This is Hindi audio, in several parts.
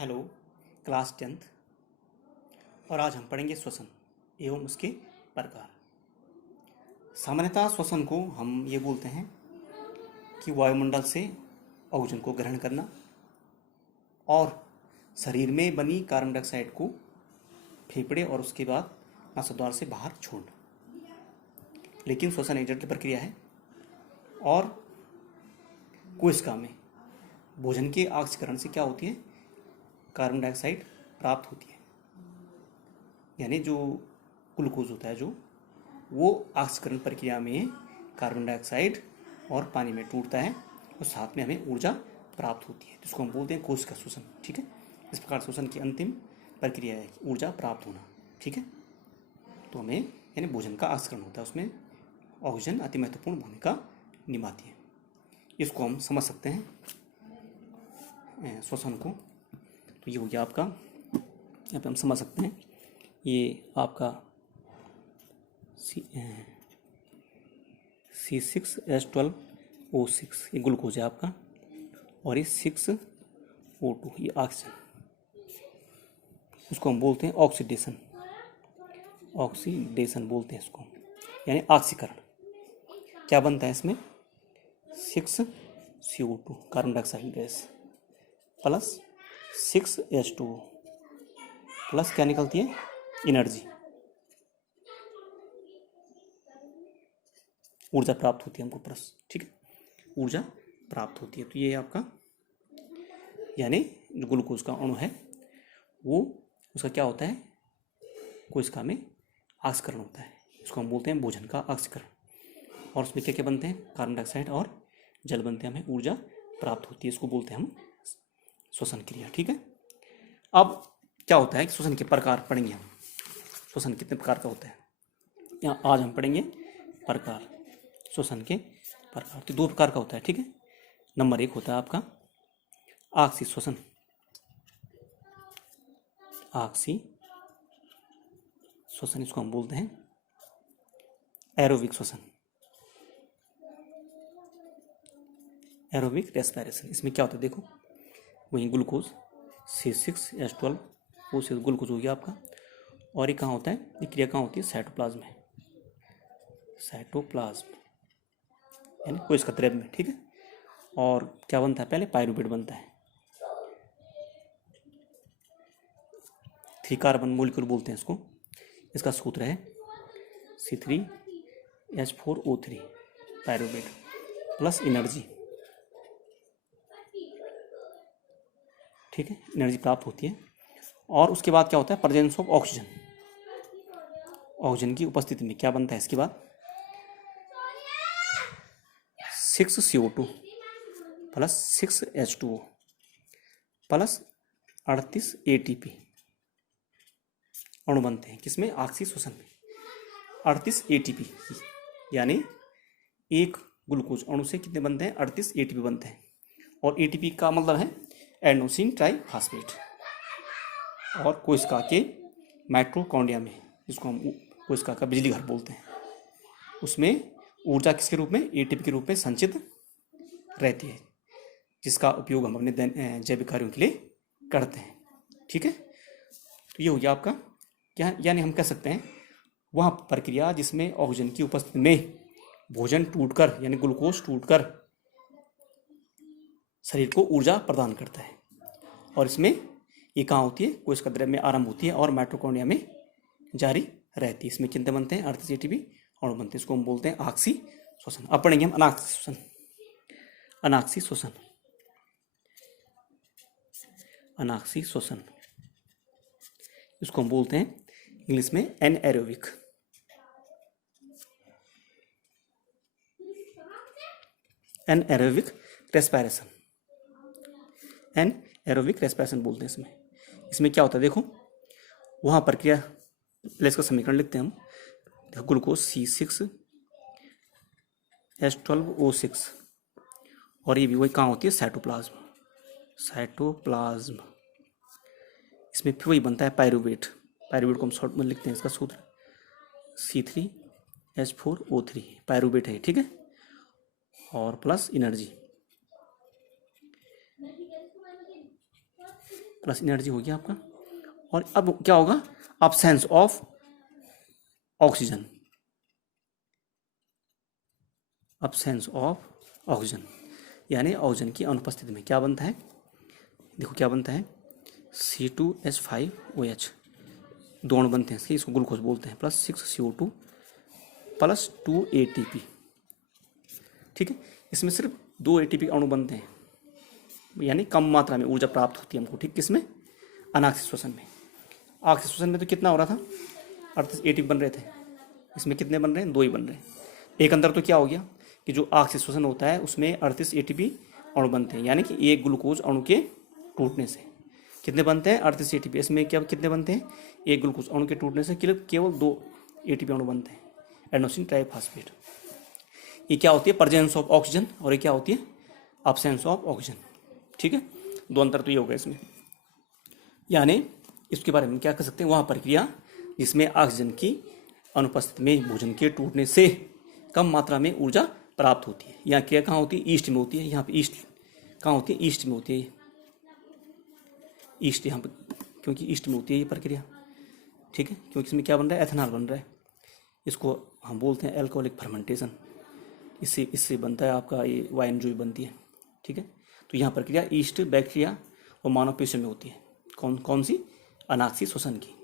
Hello class 10th। और आज हम पढ़ेंगे श्वसन एवं उसके प्रकार। सामान्यतः श्वसन को हम ये बोलते हैं कि वायुमंडल से ऑक्सीजन को ग्रहण करना और शरीर में बनी कार्बन डाइऑक्साइड को फेफड़े और उसके बाद नासाद्वार से बाहर छोड़ना। लेकिन श्वसन एक जटिल प्रक्रिया है और कोशिका में भोजन के ऑक्सीकरण से क्या होती है, कार्बन डाइऑक्साइड प्राप्त होती है। यानी जो ग्लूकोज होता है जो वो ऑक्सीकरण प्रक्रिया में कार्बन डाइऑक्साइड और पानी में टूटता है और साथ में हमें ऊर्जा प्राप्त होती है, जिसको हम बोलते हैं कोशिका श्वसन। ठीक है, इस प्रकार श्वसन की अंतिम प्रक्रिया है ऊर्जा प्राप्त होना। ठीक है, तो हमें यानी भोजन का ऑक्सीकरण होता है, उसमें ऑक्सीजन अति महत्वपूर्ण भूमिका निभाती है। इसको हम समझ सकते हैं श्वसन को। तो ये हो गया आपका, यहाँ पे हम समझ सकते हैं ये आपका C6H12O6 ये ग्लूकोज है आपका, और ये 6O2 ये ऑक्सीजन। इसको हम बोलते हैं ऑक्सीडेशन, ऑक्सीडेशन बोलते हैं इसको, यानी ऑक्सीकरण। क्या बनता है इसमें, 6CO2 carbon dioxide gas plus 6H2O plus क्या निकलती है, एनर्जी, ऊर्जा प्राप्त होती है हमको प्लस। ठीक है, ऊर्जा प्राप्त होती है। तो ये आपका यानी जो ग्लूकोज का अणु है वो उसका क्या होता है, कोशिका में ऑक्सीकरण होता है, इसको हम बोलते हैं भोजन का ऑक्सीकरण। और उसमें क्या क्या बनते हैं, कार्बन डाइऑक्साइड और जल बनते हैं, हमें ऊर्जा प्राप्त होती है, इसको बोलते हैं हम श्वसन क्रिया। ठीक है, अब क्या होता है कि श्वसन के प्रकार पढ़ेंगे हम, श्वसन कितने प्रकार का होता है। यहाँ आज हम पढ़ेंगे प्रकार, श्वसन के प्रकार। तो दो प्रकार का होता है। ठीक है, नंबर 1 होता है आपका आक्सी श्वसन, आक्सी श्वसन, इसको हम बोलते हैं एरोबिक श्वसन, एरोबिक रेस्पिरेशन। इसमें क्या होता है देखो, वही ग्लूकोज C6H12O6 ग्लूकोज हो गया आपका, और ये कहाँ होता है, ये क्रिया कहाँ होती है, साइटोप्लाज्म में, साइटोप्लाज्म यानी कोशिका द्रव्य में। ठीक है, और क्या बनता है, पहले पायरूवेट बनता है, 3 कार्बन मोलिक्यूल बोलते हैं इसको। इसका सूत्र है C3H4O3 पायरूवेट प्लस एनर्जी। ठीक है, एनर्जी प्राप्त होती है। और उसके बाद क्या होता है, प्रेजेंस ऑफ ऑक्सीजन, ऑक्सीजन की उपस्थिति में क्या बनता है, इसके बाद 6CO2 plus 6H2O plus 38 ATP अणु बनते हैं, किसमें, ऑक्सी श्वसन में। 38 ATP यानी एक ग्लूकोज अणु से कितने बनते हैं, 38 ATP बनते हैं। और ATP का मतलब है एडेनोसिन ट्राइफॉस्फेट। और कोशिका के माइटोकॉन्ड्रिया में, जिसको हम कोशिका का बिजली घर बोलते हैं, उसमें ऊर्जा किसके रूप में, ATP के रूप में संचित रहती है, जिसका उपयोग हम अपने जैविक कार्यों के लिए करते हैं। ठीक है, तो ये हो गया आपका क्या, यानी हम कह सकते हैं वह प्रक्रिया जिसमें ऑक्सीजन की उपस्थिति में भोजन टूटकर यानी ग्लूकोज टूटकर शरीर को ऊर्जा प्रदान करता है। और इसमें ये कहाँ होती है, कोशिका द्रव्य में आरंभ होती है और माइटोकॉन्ड्रिया में जारी रहती है। इसमें कितने बनते हैं, 38 ATP अणु बनते हैं, इसको हम बोलते हैं ऑक्सी श्वसन। अब पढ़ेंगे हम अनाक्सी श्वसन, अनाक्सी श्वसन, अनाक्सी श्वसन, इसको हम बोलते हैं इंग्लिश में anaerobic, anaerobic respiration, anaerobic respiration बोलते हैं इसमें। इसमें क्या होता है देखो, वहाँ प्रक्रिया, पहले इसका समीकरण लिखते हैं हम। देखो ग्लूकोज C6H12O6, और ये भी वही कहाँ होती है, साइटोप्लाज्म, साइटोप्लाज्म। इसमें फिर वही बनता है पायरूवेट, पायरूवेट को हम शॉर्ट में लिखते हैं, इसका सूत्र C3H4O3 पायरूवेट है। ठीक है, और प्लस एनर्जी, प्लस एनर्जी हो गया आपका। और अब क्या होगा, absence of oxygen, absence of oxygen यानी ऑक्सीजन की अनुपस्थिति में क्या बनता है, देखो क्या बनता है, C2H5OH, दो अणु बनते हैं इसके, इसको ग्लूकोज बोलते हैं, प्लस 6CO2 प्लस 2 ATP। ठीक है, इसमें सिर्फ 2 ATP अणु बनते हैं, यानी कम मात्रा में ऊर्जा प्राप्त होती है हमको। ठीक, किसमें, अनाक्षिक श्वसन में। आक्षिक श्वसन में तो कितना हो रहा था, 38 ATP बन रहे थे, इसमें कितने बन रहे हैं, 2 ही बन रहे हैं। एक अंदर तो क्या हो गया कि जो आक्षिक श्वसन होता है उसमें 38 ATP अणु बनते हैं, यानी कि एक ग्लूकोज अणु के टूटने से कितने बनते हैं, 38 ATP। इसमें क्या कितने बनते हैं, एक ग्लूकोज अणु के टूटने से केवल 2 ATP अणु बनते हैं, एडेनोसिन ट्राइफॉस्फेट। ये क्या होती है, प्रेजेंस ऑफ ऑक्सीजन, और ये क्या होती है, अब्सेंस ऑफ ऑक्सीजन। ठीक है, दो अंतर तो ये हो गया इसमें। यानी इसके बारे में क्या कर सकते हैं, वहाँ प्रक्रिया जिसमें ऑक्सीजन की अनुपस्थिति में भोजन के टूटने से कम मात्रा में ऊर्जा प्राप्त होती है। यहाँ क्या कहाँ होती है, ईस्ट में होती है। यहाँ पे ईस्ट कहाँ होती है, ईस्ट में होती है, ईस्ट यहाँ पे, क्योंकि ईस्ट में होती है ये प्रक्रिया। ठीक है, क्योंकि इसमें क्या बन रहा है, एथेनॉल बन रहा है, इसको हम बोलते हैं एल्कोहलिक फर्मेंटेशन। इससे बनता है आपका ये वाइन जो बनती है। ठीक है, तो यहाँ प्रक्रिया ईस्ट बैक्टीरिया और मानव पेशियों में होती है। कौन कौन सी, अनाक्षिक श्वसन की।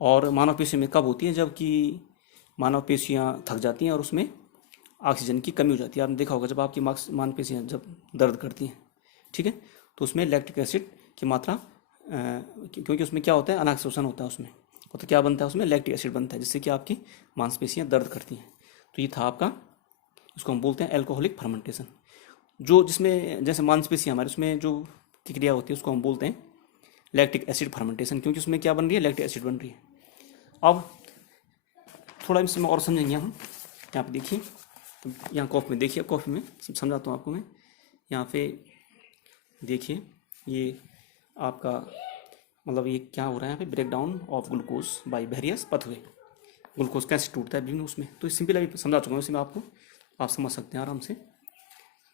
और मानव पेशियों में कब होती है, जबकि मानव पेशियाँ थक जाती हैं और उसमें ऑक्सीजन की कमी हो जाती है। आपने देखा होगा जब आपकी मांसपेशियाँ जब दर्द करती हैं, ठीक है, तो उसमें लैक्टिक एसिड की मात्रा, क्योंकि उसमें क्या होता है, अनाक्षिक श्वसन होता है उसमें, तो क्या बनता है उसमें, लैक्टिक एसिड बनता है, जिससे कि आपकी मांसपेशियाँ दर्द करती हैं। तो ये था आपका, इसको हम बोलते हैं एल्कोहलिक फर्मेंटेशन। जो जिसमें जैसे मांसपेशियाँ हमारे उसमें जो क्रिया होती है उसको हम बोलते हैं लैक्टिक एसिड फर्मेंटेशन, क्योंकि उसमें क्या बन रही है, लैक्टिक एसिड बन रही है। अब थोड़ा इसमें और समझेंगे हम। यहाँ पे देखिए, तो यहाँ कॉफी में देखिए, कॉफी में समझाता हूँ आपको मैं। यहाँ पे देखिए, ये आपका मतलब ये क्या हो रहा है, यहाँ पे break down of glucose by various pathway. Glucose कैसे टूटता है विभिन्न उसमें, तो सिंपल अभी समझा चुका हूँ, इसमें आपको आप समझ सकते हैं आराम से।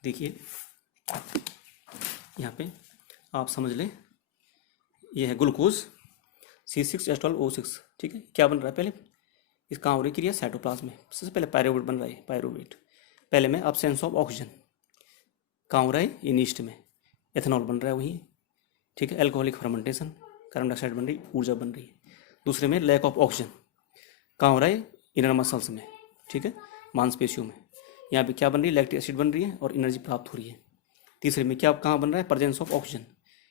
देखिए यहाँ पे आप समझ लें, ये है ग्लूकोज C6H12O6। ठीक है, क्या बन रहा है, पहले इस कहाँ हो रही क्रिया, साइटोप्लाज्म में। सबसे पहले पायरुवेट बन रहा है, पायरुवेट। पहले में अब्सेंस ऑफ ऑक्सीजन, कहाँ हो रहा है, इन ईस्ट में एथेनॉल बन रहा है वहीं। ठीक है, एल्कोहलिक फर्मेंटेशन, कार्बन डाइऑक्साइड बन रही, ऊर्जा बन रही है। दूसरे में लैक ऑफ ऑक्सीजन, कहाँ हो रहा है, इनर मसल्स में। ठीक है, मांसपेशियों में। यहाँ पे क्या बन रही है, लैक्टिक एसिड बन रही है और एनर्जी प्राप्त हो रही है। तीसरे में क्या कहाँ बन रहा है, presence of oxygen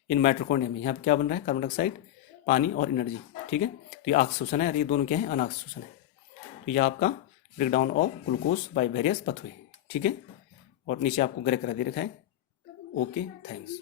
in mitochondria में। यहाँ पे क्या बन रहा है, कार्बन डाइऑक्साइड, पानी और एनर्जी। ठीक है, तो ये ऑक्सीजन श्वसन है और ये दोनों क्या है, अनाक्षिक श्वसन है। तो ये आपका break down of glucose by various pathway. ठीक है, और नीचे आपको ग्रे करा दे रखा है। Okay, thanks.